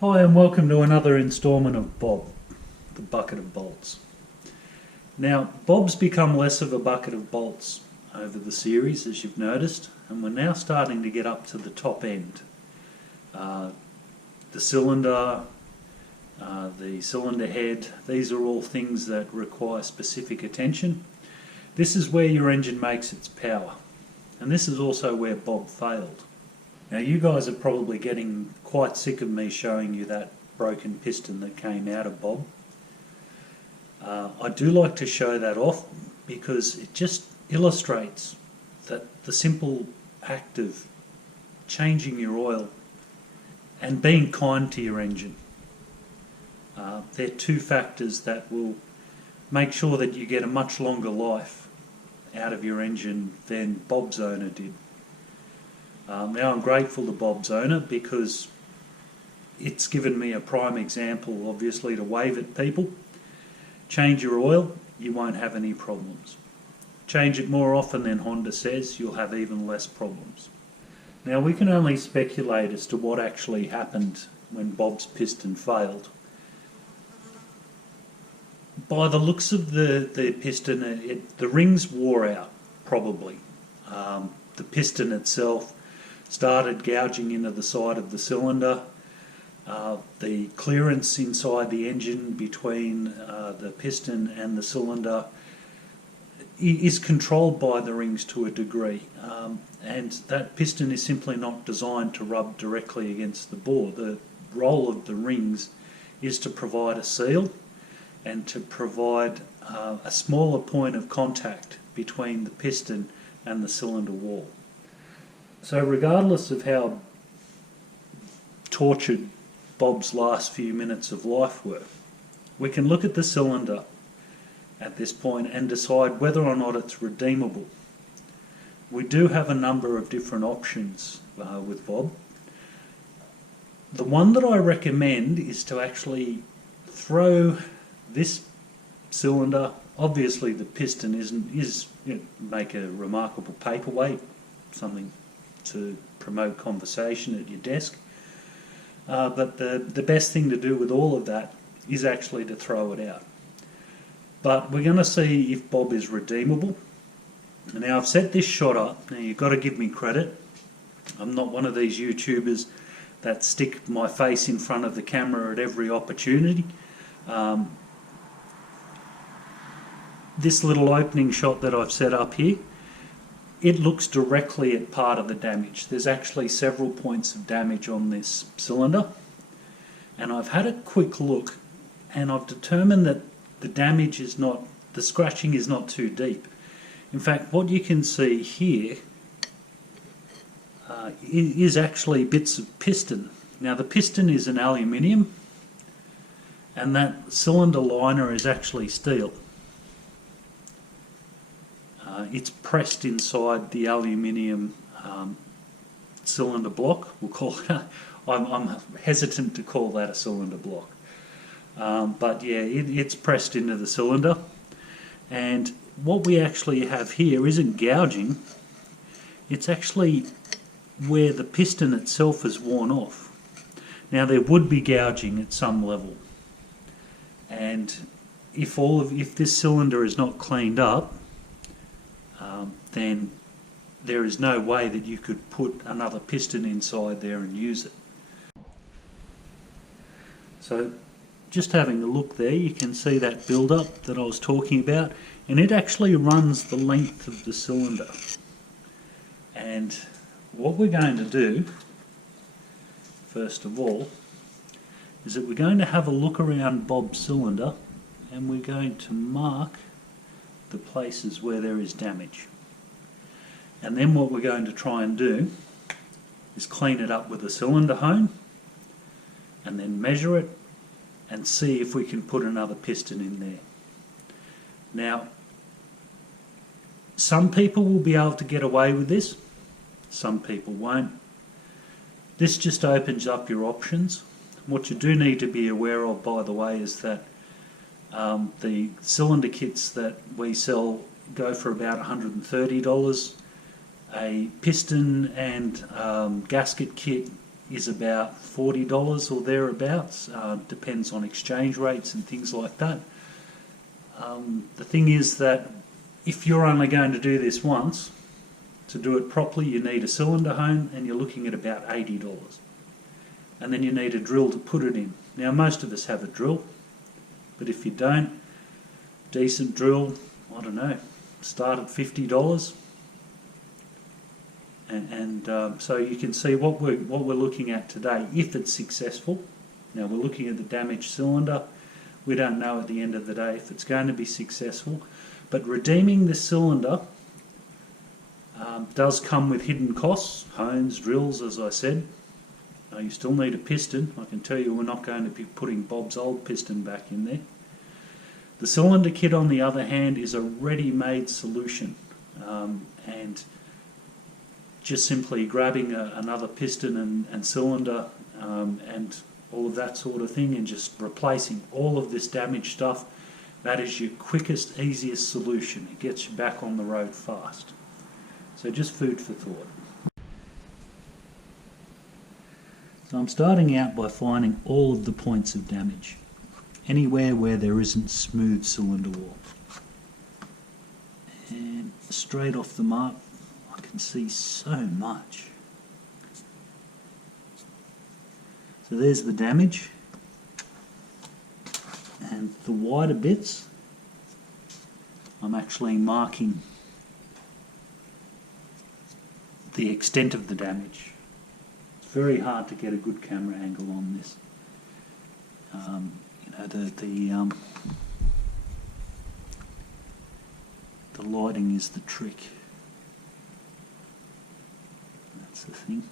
Hi and welcome to another instalment of Bob, the bucket of bolts. Now, Bob's become less of a bucket of bolts over the series, as you've noticed, and we're now starting to get up to the top end. The cylinder, the cylinder head, these are all things that require specific attention. This is where your engine makes its power, and this is also where Bob failed. Now, you guys are probably getting quite sick of me showing you that broken piston that came out of Bob. I do like to show that off because it just illustrates that the simple act of changing your oil and being kind to your engine, they're two factors that will make sure that you get a much longer life out of your engine than Bob's owner did. Now, I'm grateful to Bob's owner because it's given me a prime example, obviously, to wave at people. Change your oil, you won't have any problems. Change it more often than Honda says, you'll have even less problems. Now, we can only speculate as to what actually happened when Bob's piston failed. By the looks of the piston, the rings wore out, probably. The piston itself started gouging into the side of the cylinder. The clearance inside the engine between the piston and the cylinder is controlled by the rings to a degree, and that piston is simply not designed to rub directly against the bore. The role of the rings is to provide a seal and to provide a smaller point of contact between the piston and the cylinder wall. So regardless of how tortured Bob's last few minutes of life were, we can look at the cylinder at this point and decide whether or not it's redeemable. We do have a number of different options with Bob. The one that I recommend is to actually throw this cylinder. Obviously the piston make a remarkable paperweight, something to promote conversation at your desk. But the best thing to do with all of that is actually to throw it out. But we're going to see if Bob is redeemable. Now, I've set this shot up. Now, you've got to give me credit. I'm not one of these YouTubers that stick my face in front of the camera at every opportunity. This little opening shot that I've set up here, it looks directly at part of the damage. There's actually several points of damage on this cylinder, and I've had a quick look and I've determined that the scratching is not too deep. In fact, what you can see here is actually bits of piston. Now, the piston is an aluminium and that cylinder liner is actually steel. It's pressed inside the aluminium cylinder block. We'll call it. I'm hesitant to call that a cylinder block, but yeah, it's pressed into the cylinder. And what we actually have here isn't gouging. It's actually where the piston itself is worn off. Now, there would be gouging at some level, and if this cylinder is not cleaned up, then there is no way that you could put another piston inside there and use it. So just having a look there, you can see that build-up that I was talking about, and it actually runs the length of the cylinder. And what we're going to do, first of all, is that we're going to have a look around Bob's cylinder and we're going to mark the places where there is damage. And then what we're going to try and do is clean it up with a cylinder hone and then measure it and see if we can put another piston in there. Now, some people will be able to get away with this, some people won't. This just opens up your options. What you do need to be aware of, by the way, is that the cylinder kits that we sell go for about $130. A piston and gasket kit is about $40 or thereabouts. Depends on exchange rates and things like that. The thing is that if you're only going to do this once, to do it properly you need a cylinder hone, and you're looking at about $80. And then you need a drill to put it in. Now most of us have a drill, but if you don't, decent drill, I don't know, start at $50. And so you can see what we're looking at today, if it's successful. Now we're looking at the damaged cylinder. We don't know at the end of the day if it's going to be successful, but redeeming this cylinder does come with hidden costs, hones, drills, as I said. You still need a piston. I can tell you we're not going to be putting Bob's old piston back in there. The cylinder kit, on the other hand, is a ready-made solution, and just simply grabbing another piston and cylinder and all of that sort of thing and just replacing all of this damaged stuff, that is your quickest, easiest solution. It gets you back on the road fast. So just food for thought. So I'm starting out by finding all of the points of damage, anywhere where there isn't smooth cylinder wall. And straight off the mark, I can see so much. So there's the damage, and the wider bits, I'm actually marking the extent of the damage. It's very hard to get a good camera angle on this. The lighting is the trick. That's the thing.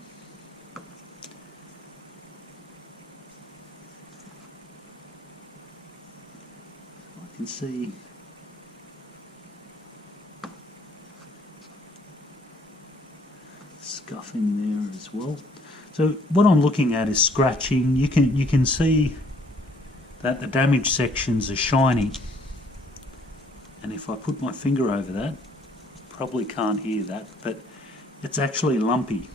I can see scuffing there as well. So what I'm looking at is scratching. You can see that the damaged sections are shiny, and if I put my finger over that, probably can't hear that, but it's actually lumpy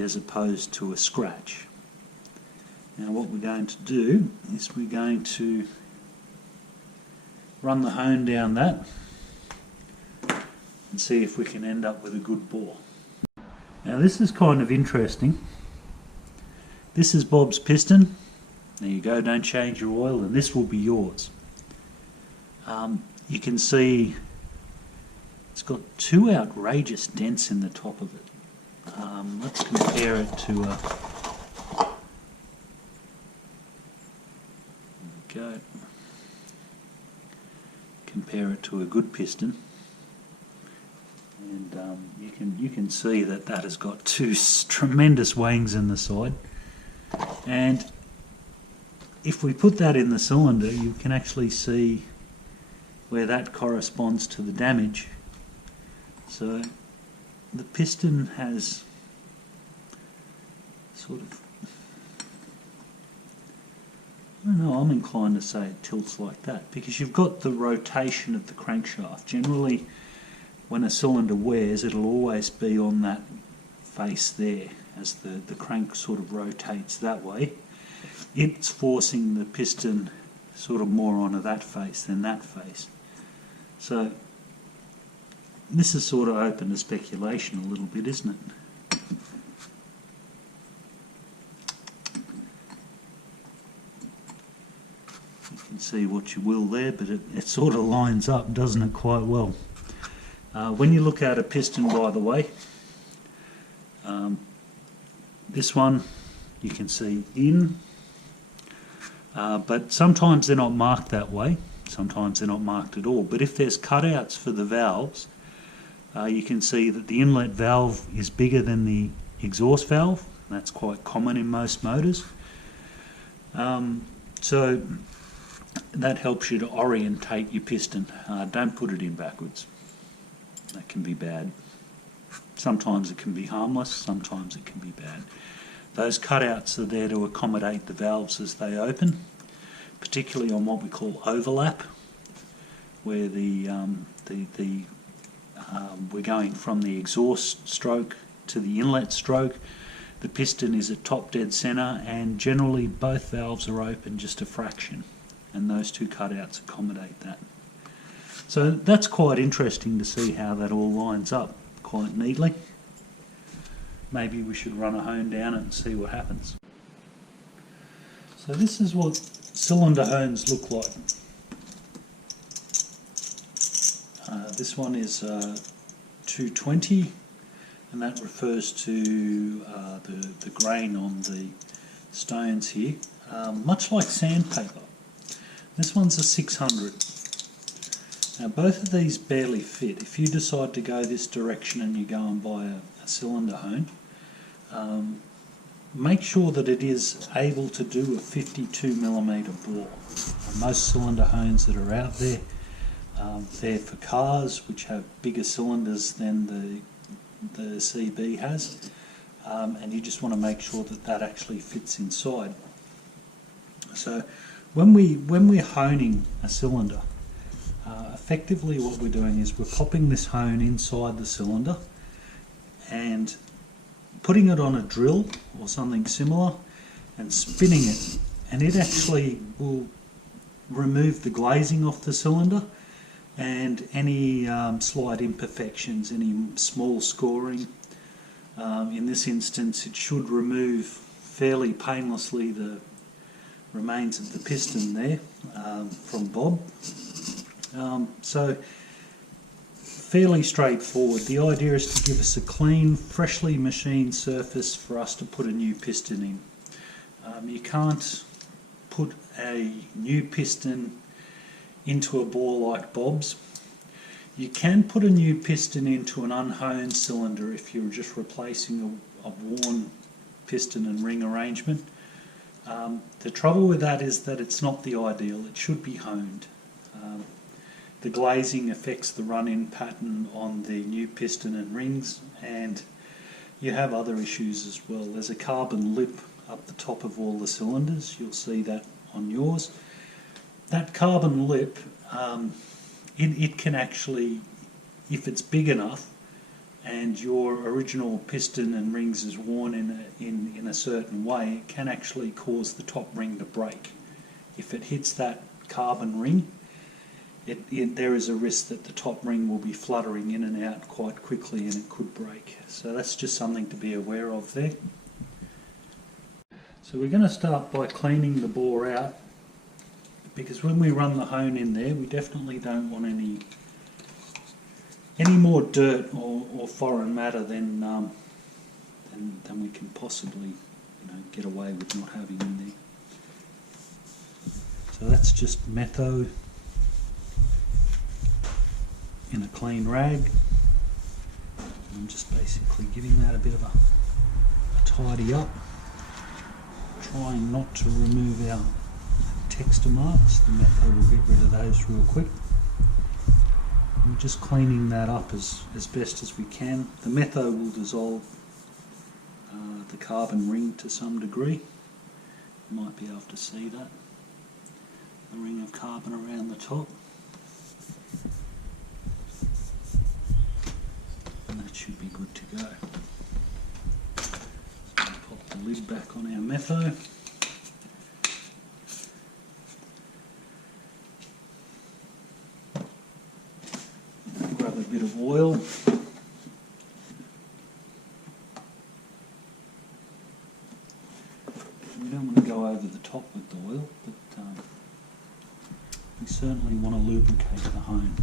as opposed to a scratch. Now what we're going to do is we're going to run the hone down that and see if we can end up with a good bore. Now this is kind of interesting. This is Bob's piston. There you go, don't change your oil, and this will be yours. You can see it's got two outrageous dents in the top of it. Let's compare it to a... There we go. Compare it to a good piston, and you can see that has got two tremendous wangs in the side. And if we put that in the cylinder, you can actually see where that corresponds to the damage. So the piston has sort of, I don't know, I'm inclined to say it tilts like that because you've got the rotation of the crankshaft. Generally, when a cylinder wears, it'll always be on that face there as the crank sort of rotates that way. It's forcing the piston sort of more onto that face than that face. So this is sort of open to speculation a little bit, isn't it? You can see what you will there, but it sort of lines up, doesn't it, quite well. When you look at a piston, by the way, this one you can see in, but sometimes they're not marked that way, sometimes they're not marked at all. But if there's cutouts for the valves, you can see that the inlet valve is bigger than the exhaust valve. That's quite common in most motors. So that helps you to orientate your piston. Don't put it in backwards. That can be bad. Sometimes it can be harmless, sometimes it can be bad. Those cutouts are there to accommodate the valves as they open, particularly on what we call overlap, where we're going from the exhaust stroke to the inlet stroke. the piston is at top dead centre, and generally both valves are open just a fraction, and those two cutouts accommodate that. So that's quite interesting to see how that all lines up quite neatly. Maybe we should run a hone down it and see what happens. So this is what cylinder hones look like. This one is 220, and that refers to the grain on the stones here, much like sandpaper. This one's a 600. Now both of these barely fit. If you decide to go this direction and you go and buy a cylinder hone, make sure that it is able to do a 52mm bore. Most cylinder hones that are out there, they're for cars which have bigger cylinders than the CB has, and you just want to make sure that that actually fits inside. So when we're honing a cylinder, effectively what we're doing is we're popping this hone inside the cylinder and putting it on a drill or something similar and spinning it, and it actually will remove the glazing off the cylinder and any slight imperfections, any small scoring. In this instance it should remove fairly painlessly the remains of the piston there from Bob. So fairly straightforward. The idea is to give us a clean, freshly machined surface for us to put a new piston in. You can't put a new piston into a bore like Bob's. You can put a new piston into an unhoned cylinder if you're just replacing a worn piston and ring arrangement. The trouble with that is that it's not the ideal. It should be honed. The glazing affects the run-in pattern on the new piston and rings, and you have other issues as well. There's a carbon lip up the top of all the cylinders. You'll see that on yours. That carbon lip, it can actually, if it's big enough and your original piston and rings is worn in a certain way, it can actually cause the top ring to break. If it hits that carbon ring, there is a risk that the top ring will be fluttering in and out quite quickly and it could break. So that's just something to be aware of there. So we're going to start by cleaning the bore out, because when we run the hone in there, we definitely don't want any more dirt or foreign matter than we can possibly get away with not having in there. So that's just metho in a clean rag. I'm just basically giving that a bit of a tidy up, trying not to remove our texture marks. The metho will get rid of those real quick. We're just cleaning that up as best as we can. The metho will dissolve the carbon ring to some degree. You might be able to see that. The ring of carbon around the top. And that should be good to go. So we'll pop the lid back on our metho. Grab a bit of oil. We don't want to go over the top with the oil, but we certainly want to lubricate the hone.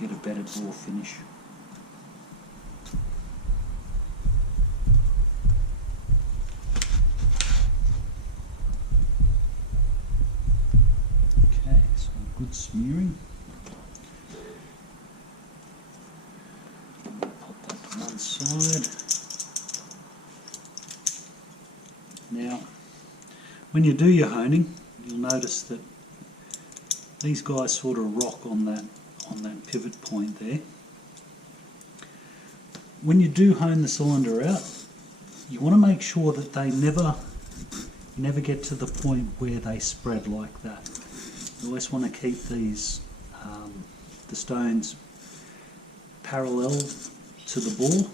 Get a better bore finish. Okay, so good smearing. Pop that to one side. Now, when you do your honing, you'll notice that these guys sort of rock on that pivot point there. When you do hone the cylinder out, you want to make sure that they never get to the point where they spread like that. You always want to keep these the stones parallel to the bore.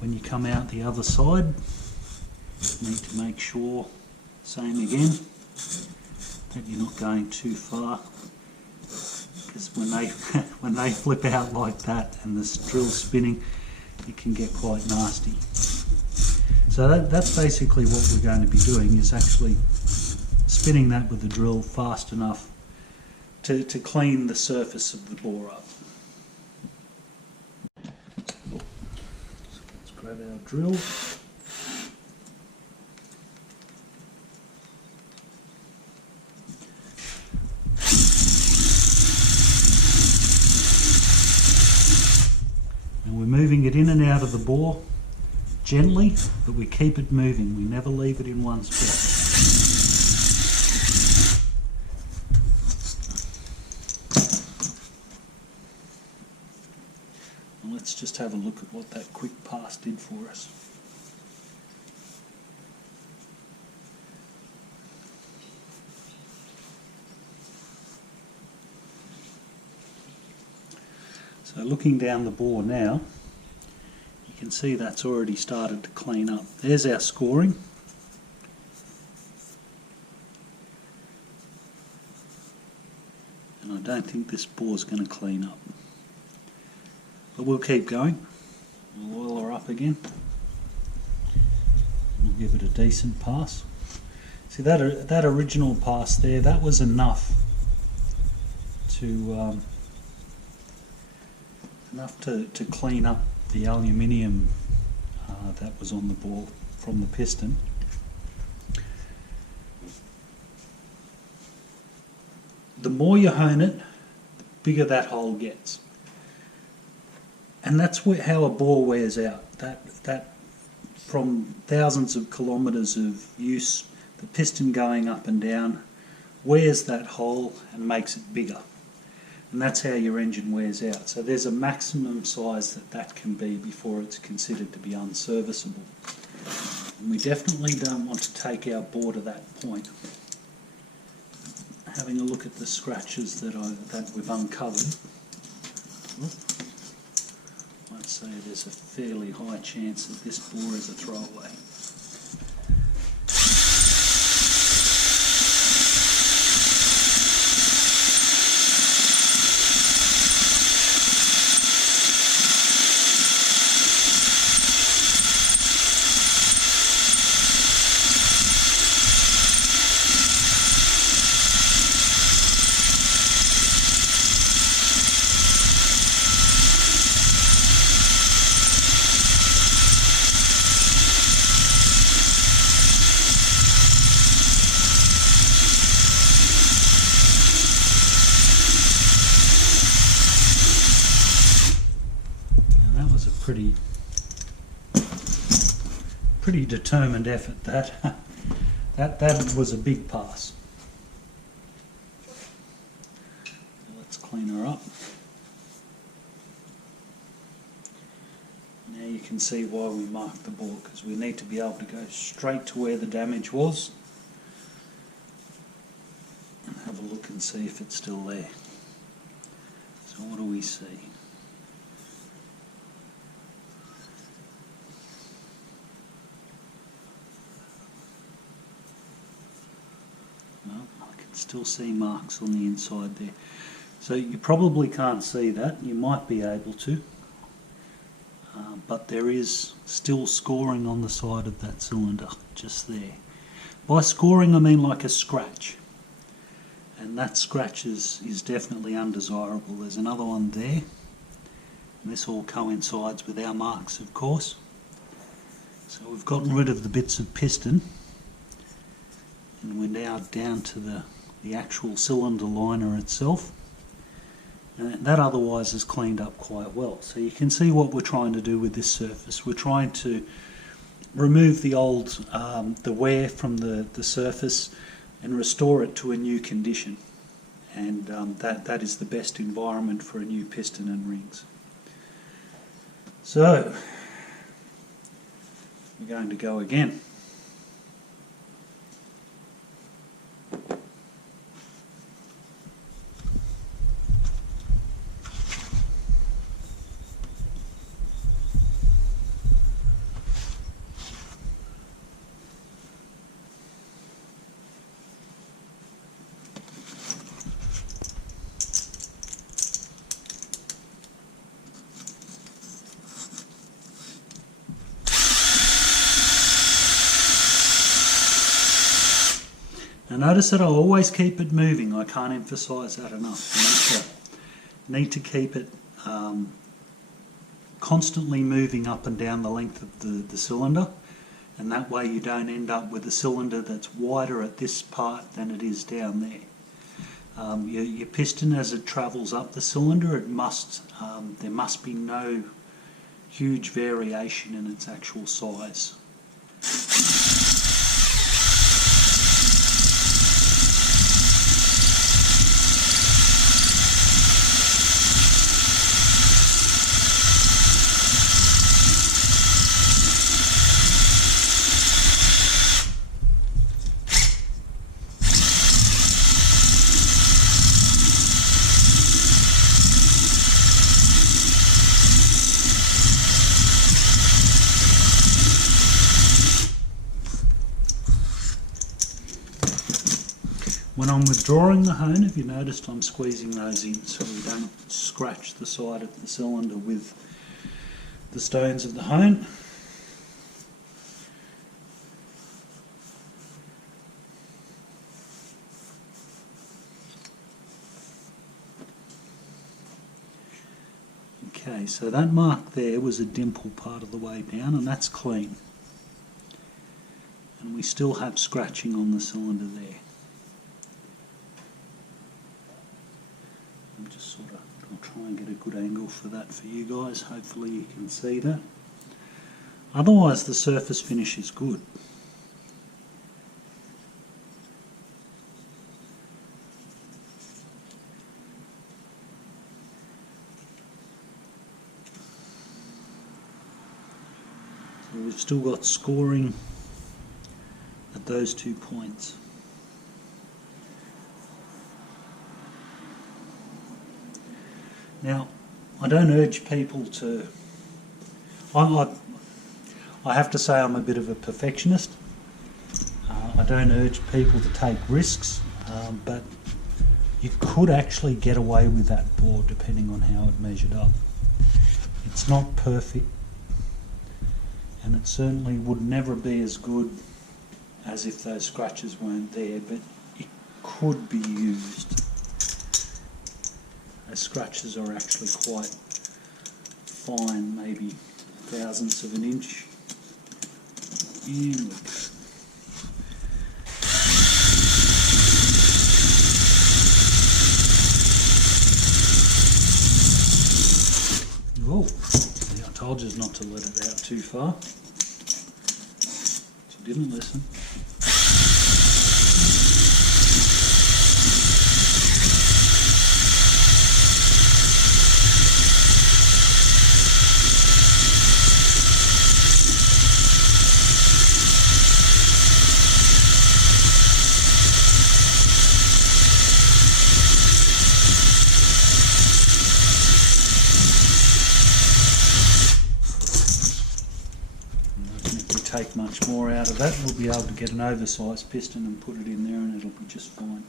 When you come out the other side, you need to make sure, same again, that you're not going too far, because when they flip out like that and the drill's spinning, it can get quite nasty. So that's basically what we're going to be doing, is actually spinning that with the drill fast enough to clean the surface of the bore up. So let's grab our drill. And we're moving it in and out of the bore gently, but we keep it moving. We never leave it in one spot. And let's just have a look at what that quick pass did for us. So looking down the bore now, you can see that's already started to clean up. There's our scoring. And I don't think this bore's going to clean up. But we'll keep going. We'll oil her up again. We'll give it a decent pass. See that original pass there, that was enough to clean up the aluminium that was on the bore from the piston. The more you hone it, the bigger that hole gets, and that's how a bore wears out. That from thousands of kilometres of use, the piston going up and down wears that hole and makes it bigger. And that's how your engine wears out. So there's a maximum size that can be before it's considered to be unserviceable. And we definitely don't want to take our bore to that point. Having a look at the scratches that we've uncovered, I'd say there's a fairly high chance that this bore is a throwaway. Pretty determined effort. That was a big pass. So let's clean her up. Now you can see why we marked the bore, because we need to be able to go straight to where the damage was and have a look and see if it's still there. So what do we see? Still see marks on the inside there. So you probably can't see that. You might be able to. But there is still scoring on the side of that cylinder, just there. By scoring I mean like a scratch. And that scratch is definitely undesirable. There's another one there. And this all coincides with our marks, of course. So we've gotten rid of the bits of piston. And we're now down to the actual cylinder liner itself, and that otherwise is cleaned up quite well. So you can see what we're trying to do with this surface. We're trying to remove the old, the wear from the surface and restore it to a new condition, and that is the best environment for a new piston and rings. So we're going to go again. Now notice that I always keep it moving. I can't emphasise that enough. Need to keep it constantly moving up and down the length of the cylinder, and that way you don't end up with a cylinder that's wider at this part than it is down there. Your piston, as it travels up the cylinder, there must be no huge variation in its actual size. When I'm withdrawing the hone, if you noticed, I'm squeezing those in so we don't scratch the side of the cylinder with the stones of the hone. Okay, so that mark there was a dimple part of the way down, and that's clean. And we still have scratching on the cylinder there. I'll try and get a good angle for that for you guys. Hopefully you can see that. Otherwise the surface finish is good. So we've still got scoring at those 2 points. Now, I don't urge people to... I have to say I'm a bit of a perfectionist. I don't urge people to take risks, but you could actually get away with that bore depending on how it measured up. It's not perfect, and it certainly would never be as good as if those scratches weren't there, but it could be used. Those scratches are actually quite fine, maybe thousandths of an inch. In we go. Oh, see, I told you not to let it out too far. But you didn't listen. Take much more out of that, we'll be able to get an oversized piston and put it in there and it'll be just fine.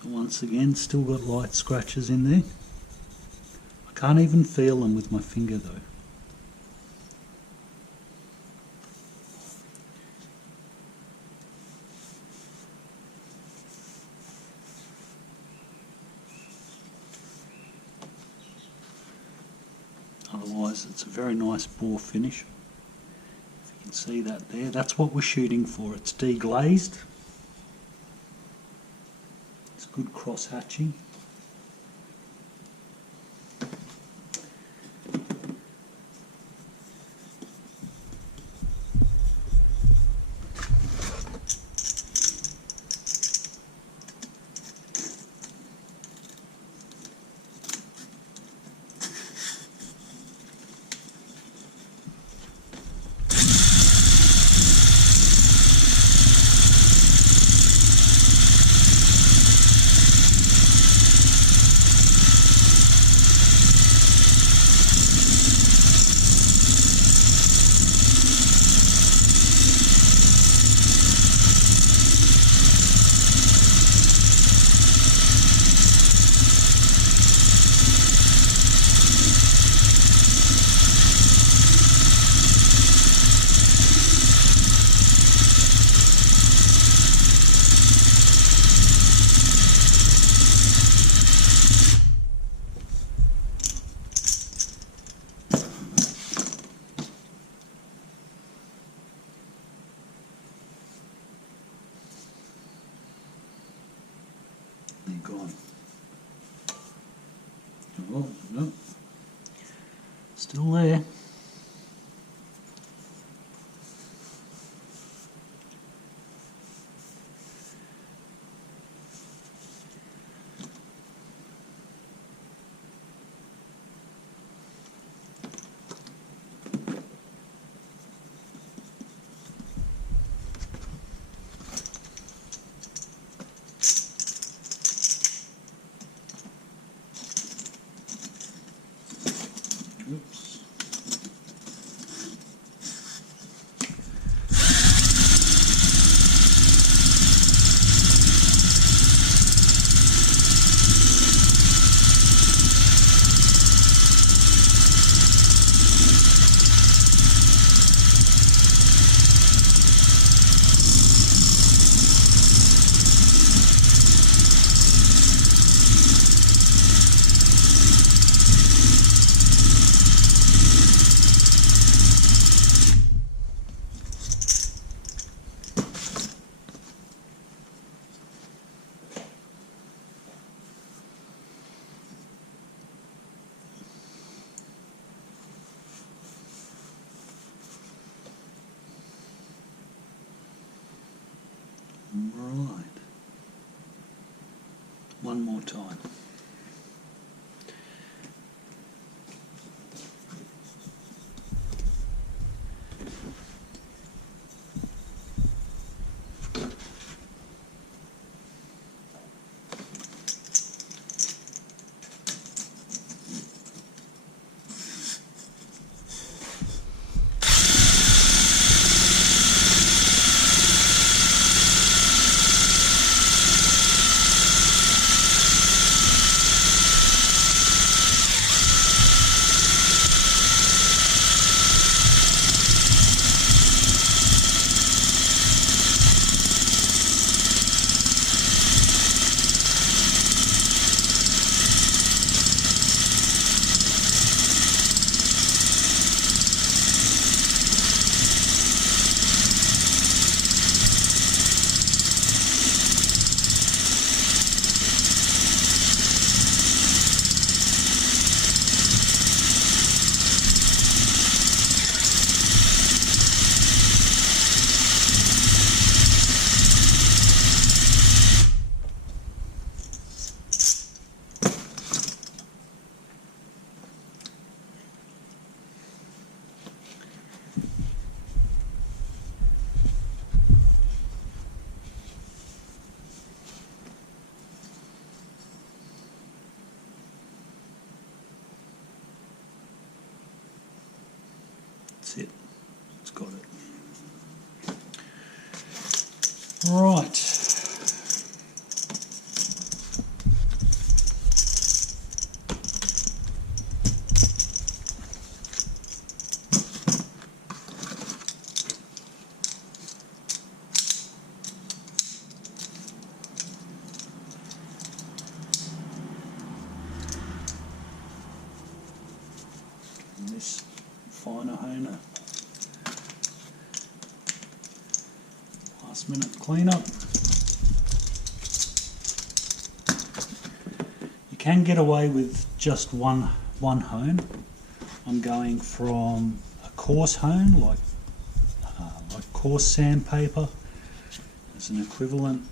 So once again, still got light scratches in there. I can't even feel them with my finger though. Otherwise it's a very nice bore finish. If you can see that there, that's what we're shooting for. It's deglazed. It's good cross hatching. gone? Oh, no. Still there. Oops. Right. One more time. That's it. It's got it. Right. This finer honer. Last minute cleanup. You can get away with just one hone. I'm going from a coarse hone, like coarse sandpaper, as an equivalent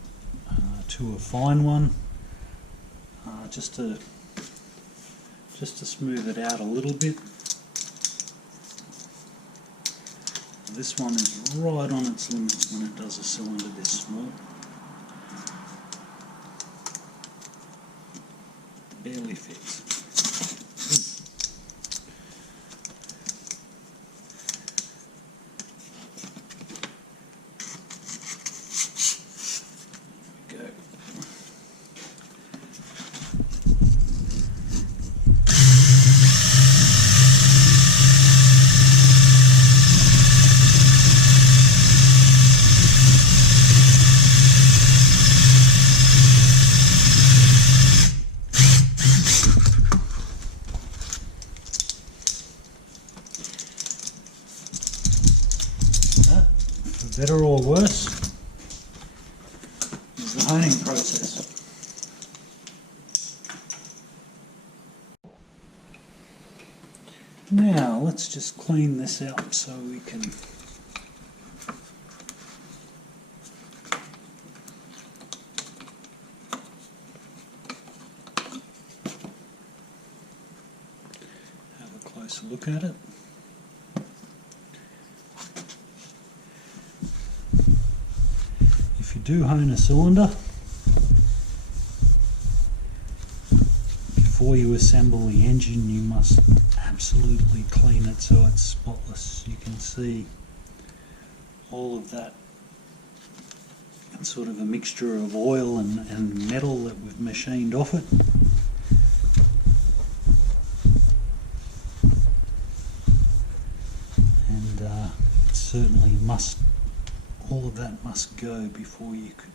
to a fine one, just to smooth it out a little bit. This one is right on its limits when it does a cylinder this small. Barely fits. There we go. For better or worse, is the honing process. Now let's just clean this out so we can have a closer look at it. If you do hone a cylinder, before you assemble the engine you must absolutely clean it so it's spotless. You can see all of that sort of a mixture of oil and metal that we've machined off it. And it certainly must, all of that must go before you could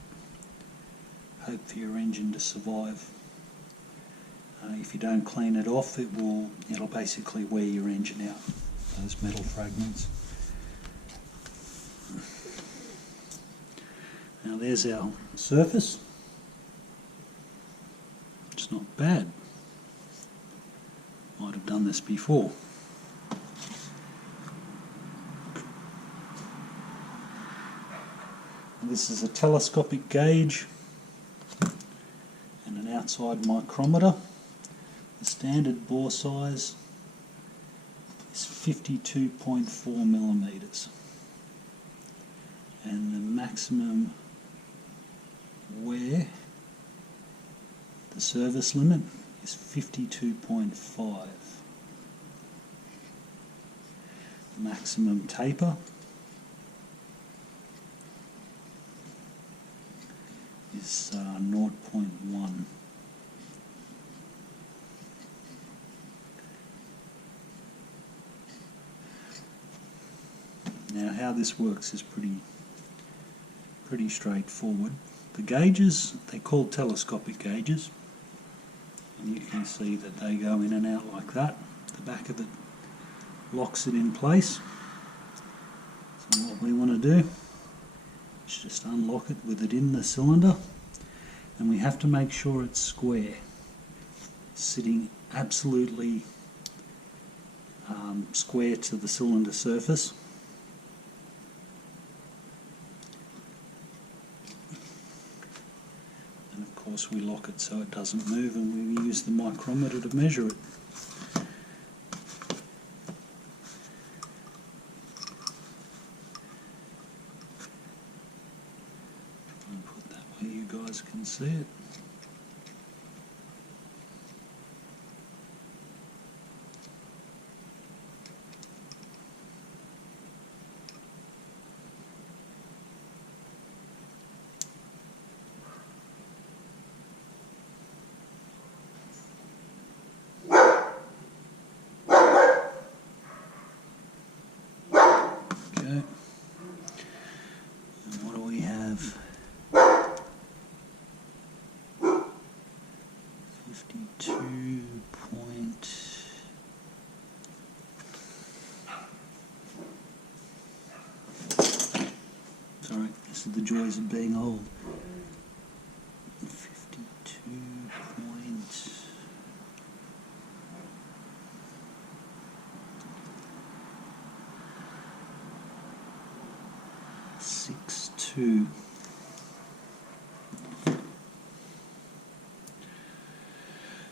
hope for your engine to survive. If you don't clean it off, it'll basically wear your engine out, those metal fragments. Now there's our surface. It's not bad. Might have done this before. This is a telescopic gauge and an outside micrometer. The standard bore size is 52.4 millimeters, and the maximum wear, the service limit, is 52.5. Maximum taper is 0.1. Now how this works is pretty straightforward. The gauges, they're called telescopic gauges, and you can see that they go in and out like that. The back of it locks it in place. So what we want to do is just unlock it with it in the cylinder, and we have to make sure it's square, sitting absolutely square to the cylinder surface. Of course we lock it so it doesn't move, and we use the micrometer to measure it. I'll put that where you guys can see it. Okay. And what do we have? 52 point. Sorry, this is the joys of being old. 52 point. 62.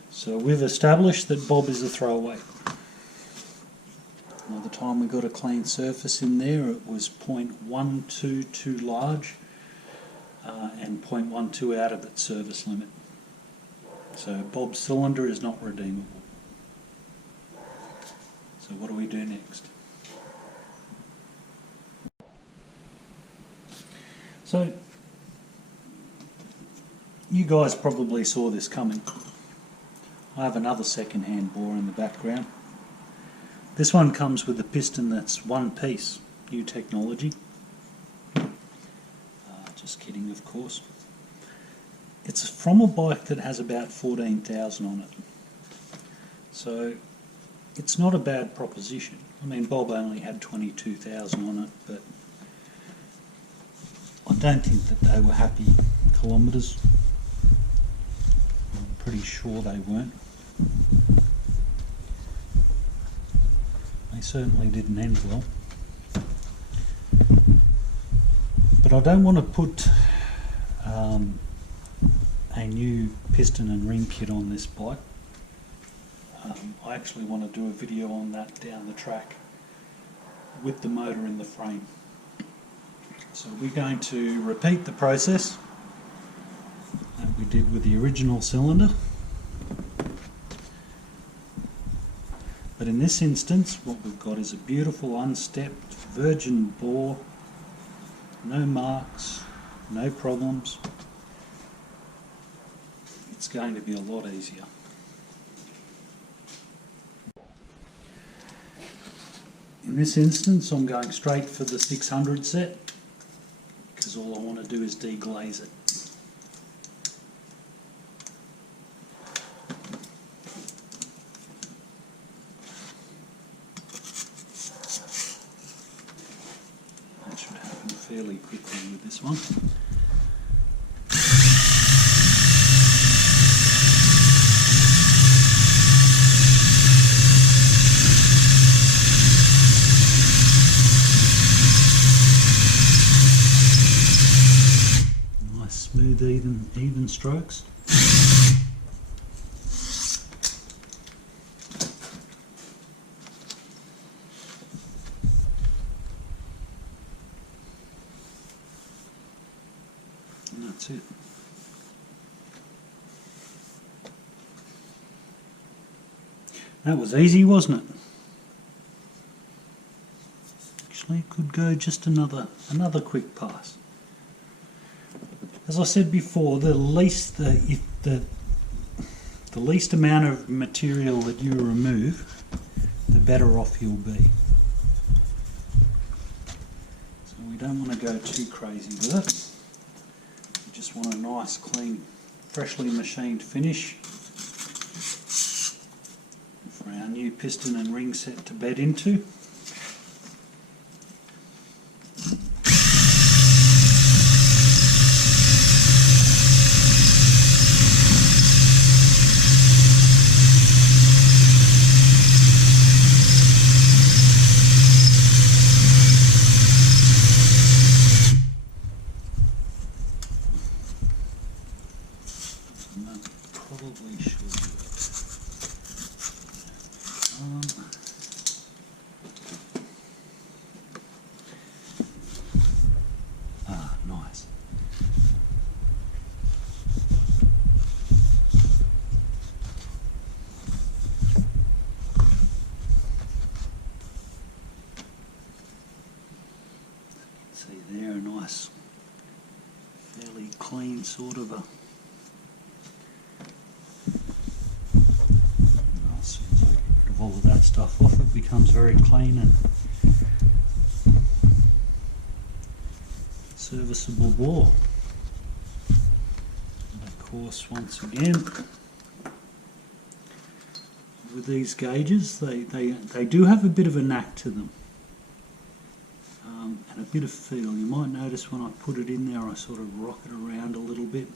So we've established that Bob is a throwaway. By the time we got a clean surface in there, it was 0.12 too large and 0.12 out of its service limit. So Bob's cylinder is not redeemable. So what do we do next? So you guys probably saw this coming. I have another second-hand bore in the background. This one comes with a piston that's one piece, new technology. Just kidding, of course. It's from a bike that has about 14,000 on it. So it's not a bad proposition. I mean, Bob only had 22,000 on it, but I don't think that they were happy kilometres. I'm pretty sure they weren't. certainly didn't end well. But I don't want to put a new piston and ring kit on this bike. I actually want to do a video on that down the track with the motor in the frame. So we're going to repeat the process that we did with the original cylinder. But in this instance, what we've got is a beautiful unstepped virgin bore, no marks, no problems. It's going to be a lot easier. In this instance, I'm going straight for the 600 set because all I want to do is deglaze it. That should happen fairly quickly with this one. Smooth, even strokes. And that's it. That was easy, wasn't it? Actually, it could go just another quick pass. As I said before, the least amount of material that you remove, the better off you'll be. So we don't want to go too crazy with it. We just want a nice, clean, freshly machined finish for our new piston and ring set to bed into. Probably should nice. See there, a nice, fairly clean sort of a. All of that stuff off, it becomes very clean and serviceable bore. And of course, once again, with these gauges, they do have a bit of a knack to them and a bit of feel. You might notice when I put it in there, I sort of rock it around a little bit,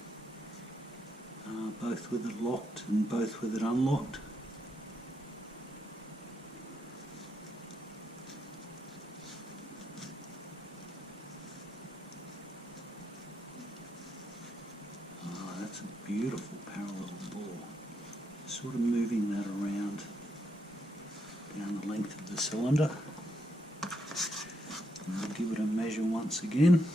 both with it locked and both with it unlocked. That's a beautiful parallel bore. Sort of moving that around down the length of the cylinder. And I'll give it a measure once again.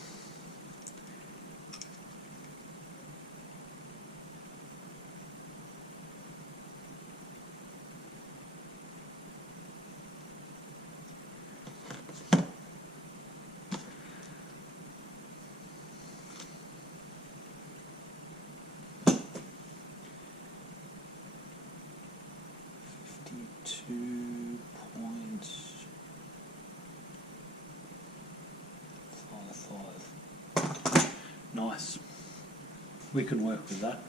Nice. We can work with that.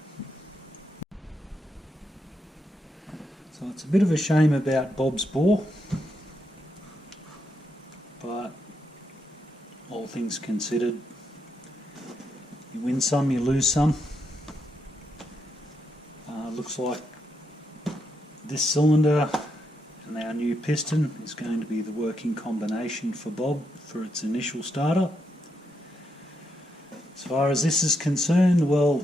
So it's a bit of a shame about Bob's bore, but all things considered, you win some, you lose some. Looks like this cylinder and And our new piston is going to be the working combination for Bob for its initial startup. As far as this is concerned, well,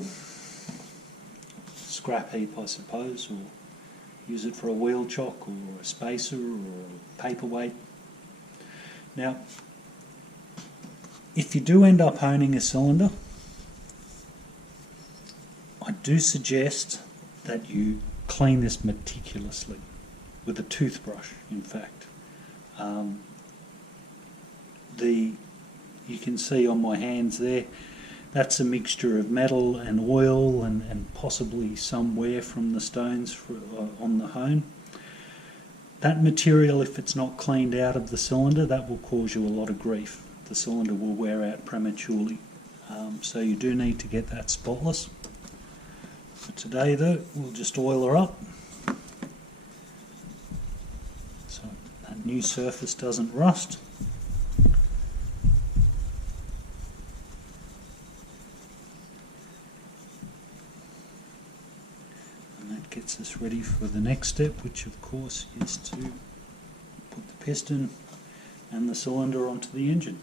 scrap heap I suppose, or use it for a wheel chock or a spacer or a paperweight. Now, if you do end up owning a cylinder, I do suggest that you clean this meticulously, with a toothbrush in fact. You can see on my hands there, that's a mixture of metal and oil and possibly some wear from the stones on the hone. That material, if it's not cleaned out of the cylinder, that will cause you a lot of grief. The cylinder will wear out prematurely. So you do need to get that spotless. For today though, we'll just oil her up so that new surface doesn't rust. And that gets us ready for the next step, which of course is to put the piston and the cylinder onto the engine.